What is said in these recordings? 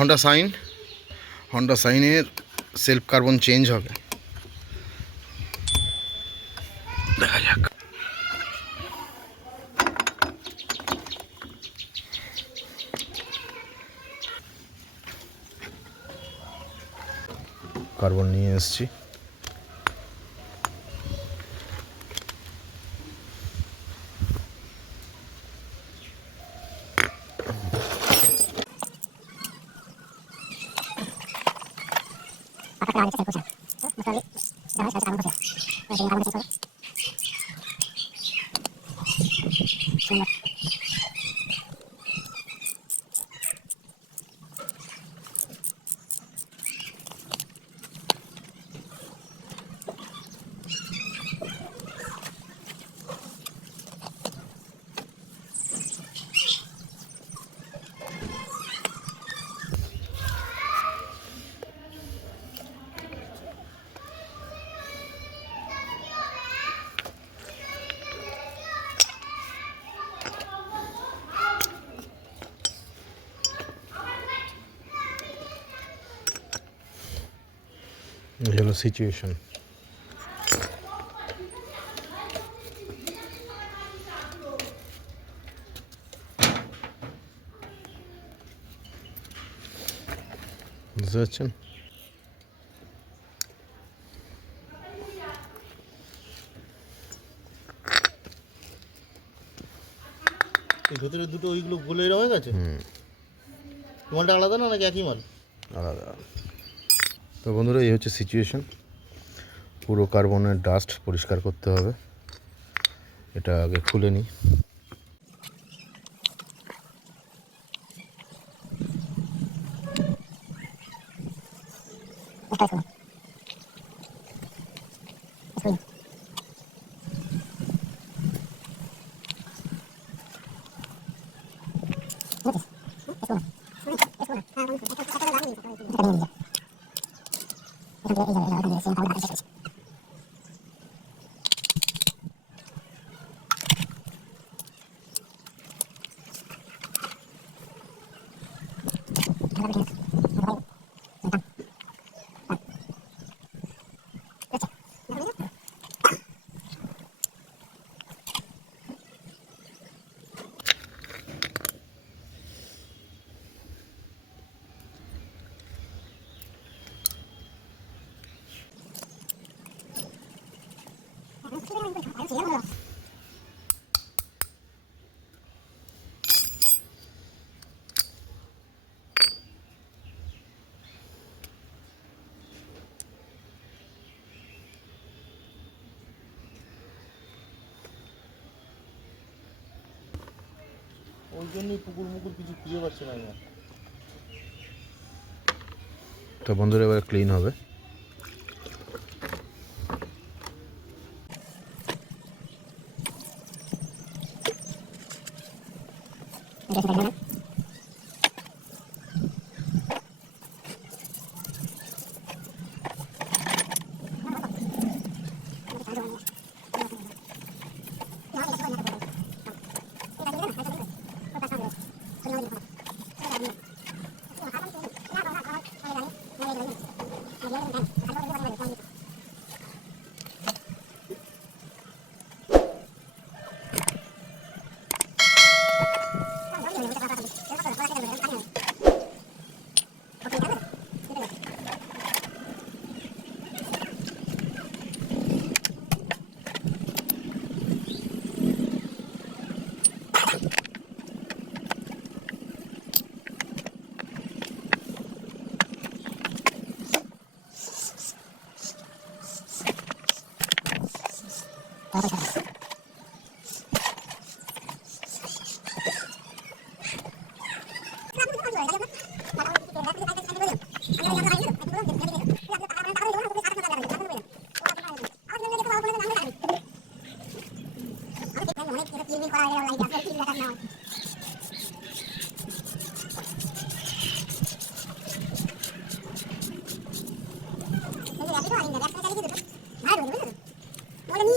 Honda sign Honda সাইনের self carbon change হবে। দেখা যাক। কার্বন নিয়ে এসেছি। ಗಾಳಿ ಕೆಲಸ ಕೂಸ ಮಕ್ಕಳಲ್ಲಿ ಗಾಳಿ ಕೆಲಸ ಕೂಸ এই হলো সিচুয়েশন বুঝতে পারছেন ভেতরে দুটো ওইগুলো গোলে হয়ে গেছে? মালটা আলাদা না নাকি একই মাল? আলাদা। তো বন্ধুরা, এই হচ্ছে সিচুয়েশান পুরো কার্বনের ডাস্ট পরিষ্কার করতে হবে। এটা আগে খুলে নিই। ওই জন্যই পুকুর মুকুর কিছু খুঁজে পাচ্ছি না আমরা তো বন্ধুরা এবার ক্লিন হবে Gracias.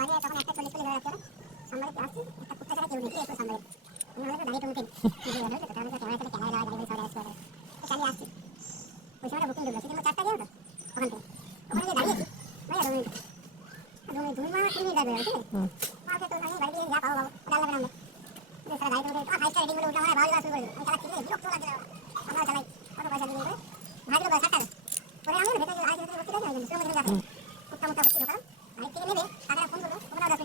বাজে তখন একটা চল্লিশ করে রাখতে সামনে আসছি একটা কুত্তা ছাড়া কেউ নেই। এসো সামনে আমি হয়তো দাঁড়িয়ে টুমুকেন ক্যামেরা থেকে ক্যামেরা যাওয়া গাড়ি সবাই আসবে চালিয়ে আসছি। ওই সময় বুকিং ঢুকলো সেদিন চারটা গেল তো ওখান থেকে। ওখানে গিয়ে দাঁড়িয়েছি ভাই দু মিনিট দু মিনিট দু মিনিট তিন মিনিট যাবে ঠিক আছে?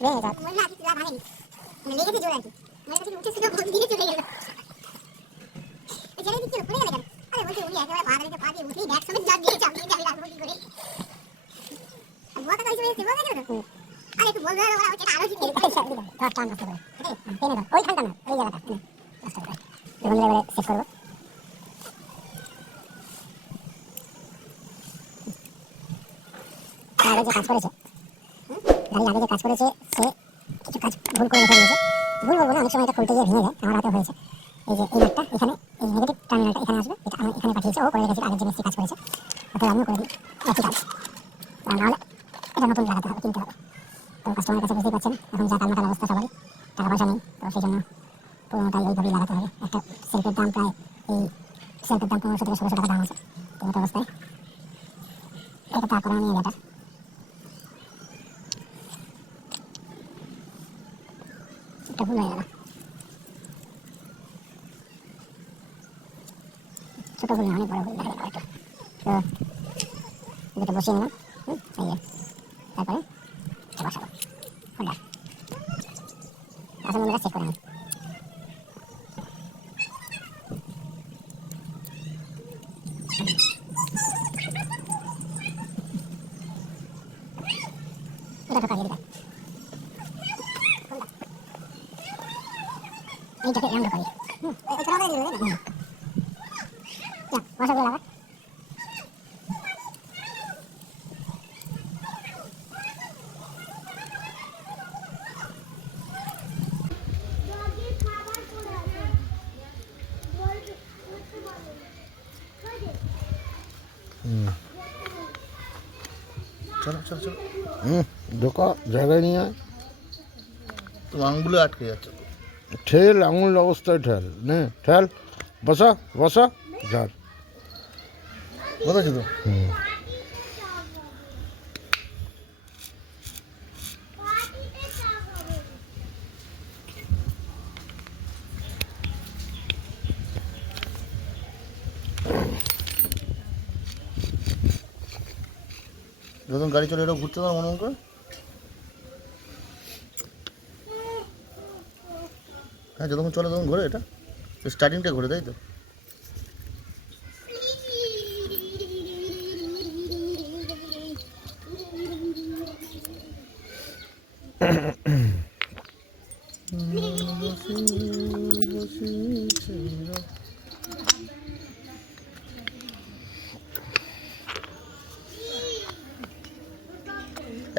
লেগে যাক মনে না তুলা ভাঙেনি মানে লেগেছে জোরে আর কি। মনে কাছে উঠে শুধু ভোগ দিয়ে চলে গেল। ছেলে দিচ্ছিল পড়ে গেল আরে বলছে উনি একেবারে পা ধরে পা দিয়ে উঠেই ব্যাগ সমেত জল দিয়ে চাপ দিয়ে আমি রাখব কি করে? বোকা কাজ হয়েছে বোকা কেন তো আরে একটু বলবে ওরা ওটা আরও জিতে ধর টান করতে পারে। হ্যাঁ, টেনে ধর ওইখানটা না এই জায়গাটা রাস্তা করে বন্ধুরা এবারে সেট করব। আরও যে কাজ করেছে গাড়ির আগে যে কাজ করেছে, সে কিছু কাজ ভুল করে রেখে দিয়েছে। ভুল বলব না, অনেক সময় এটা খুলতে গিয়ে ভেঙে যায়, আমার হাতে হয়েছে। এই যে এই নেটটা, এখানে এই নেগেটিভ টার্মিনালটা এখানে আসবে, এটা আমি এখানে পাঠিয়েছি, ও করে রেখেছি, আগের যে মিস্ত্রি কাজ করেছে। অর্থাৎ আমিও করে দিই একই কাজ আর নাহলে এটা নতুন লাগাতে হবে, কিনতে হবে। তো কাস্টমারের কাছে বুঝতেই পারছেন, এখন যা কালমাটার অবস্থা সবারই, টাকা পয়সা নেই, তো সেই জন্য পুরোনোটাই ওইভাবেই লাগাতে হবে। একটা সেলফের দাম প্রায় এই সেলফের দাম পনেরোশো থেকে ষোলোশো টাকা দাম আছে, তো অবস্থায়। এটা তা করা নিয়ে এটা った方がいな。ちょっとごめん。ね、これ、誰だ、これと。うん。入れてほしいな。うん、はいよ。だからね、手場所。ほら。あそこに出していこうね。裏とか入れるから。এইটাকে এমন করি চলো চলো চলো। হুম ঢোকা জায়গায় নিয়ে তোমার তো আঙুলে আটকে যাচ্ছে। ঠেল আঙুল অবস্থায় ঠেল নে ঠেল বসা বসা ঝাল। বসেছি যখন গাড়ি চলে এলো ঘুরতে তোমার মনে করে হ্যাঁ যতক্ষণ চলে তখন ঘোরে এটা। স্টার্টিংটা ঘোরে তাই তো?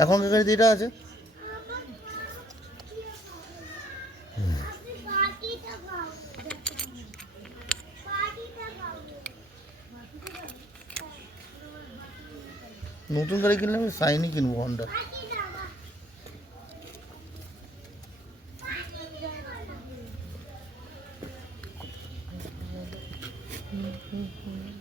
এখনকার গাড়িতে এটা আছে? হন্ডারে কিনলে আমি সাইনই কিনবো হন্ডা Mm-hmm.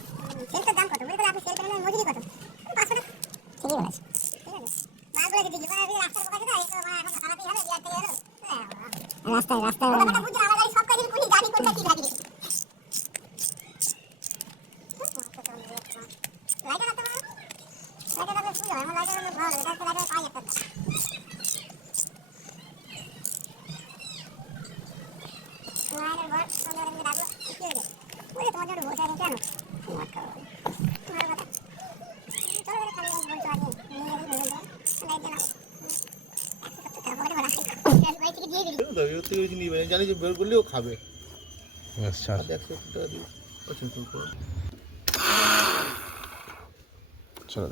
রাস্তায় রাস্তায় জানি বের করলেও খাবে। আচ্ছা। একশো টাকা দিই চলো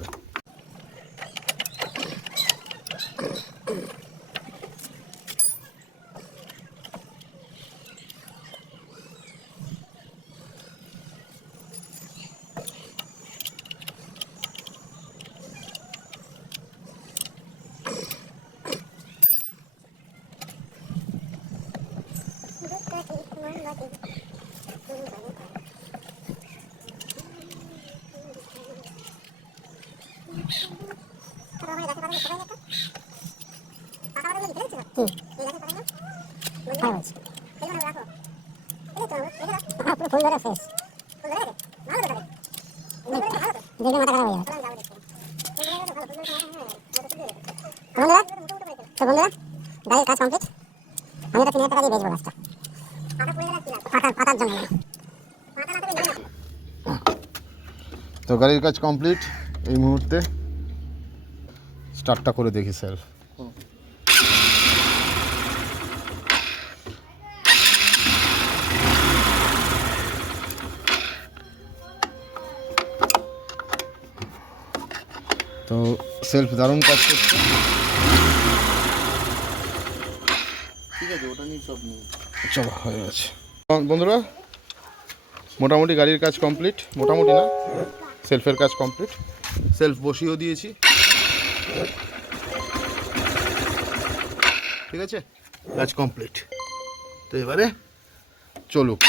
তো বন্ধুরা গাড়ির কাজ কমপ্লিট আমি তো তিন হাজার টাকা দিয়ে বেচবো গাছটা তো গাড়ির কাজ কমপ্লিট এই মুহূর্তে। স্টার্টটা করে দেখি, স্যার। তো সেলফ দারুণ কাজ করছে। ঠিক আছে, ওটা নিয়ে সব নিয়ে। চলো হয়ে গেছে। বন্ধুরা, মোটামুটি গাড়ির কাজ কমপ্লিট মোটামুটি না? সেলফের কাজ কমপ্লিট সেলফ বসিয়েও দিয়েছি। ঠিক আছে? কাজ কমপ্লিট তো এবারে চলুক।